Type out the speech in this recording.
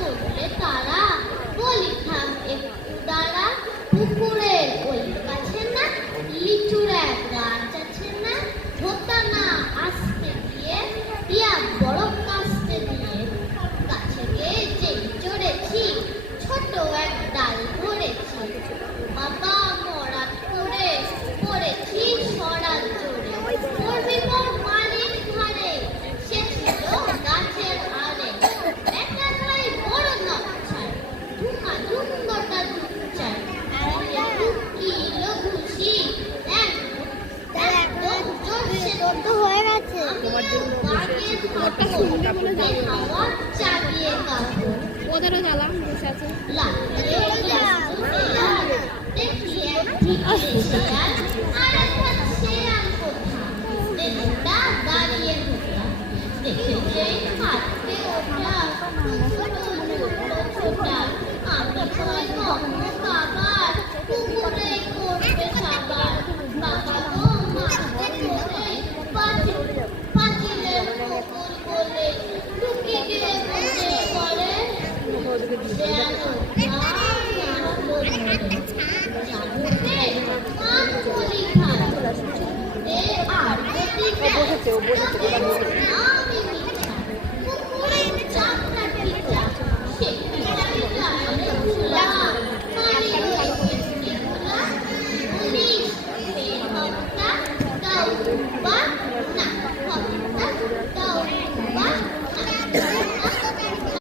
বললে তারা, বলি থাম একটু দাঁড়া, পুকুরের ওই কাছে না লিচুর এক গাছ আছে না, ধোতা না আসতে দিয়ে টিয়া বড় কাস্তে দিয়ে, কাছে গিয়ে যেই চড়েছি ছোট এক ডাল ধরেছি, বাবা মরাত করে পড়েছি সরাল চড়ে, পড়বি মোর মালিক ঘরে, সে ছিল গাছের আড়ে, একটা ভাই বড় নকছায়, ধুমা ধুম গোটা দুধ চাই, কি লঘুষি একদম জোরসে হয়ে গেছে। তোমার জন্য তোমারটা শুনবে বলে হাওয়া চাগিয়ে কাঁপো ওদেরও জ্বালাম বসে আছে। দেখি এক ঢিকে শেয়াল আর একটা শেয়াল কোথা, দেখুনটা দাঁড়িয়ে কোথা, দেখে যেই হাঁটতে ওঠা ছোটা, আমি কই কখনো খাবার পুকুরে করবে সাবার, বাবা গো মাথায় করে পাঁচিলের পুকুর বলে ঢুকি গিয়ে বসে পড়ে, আর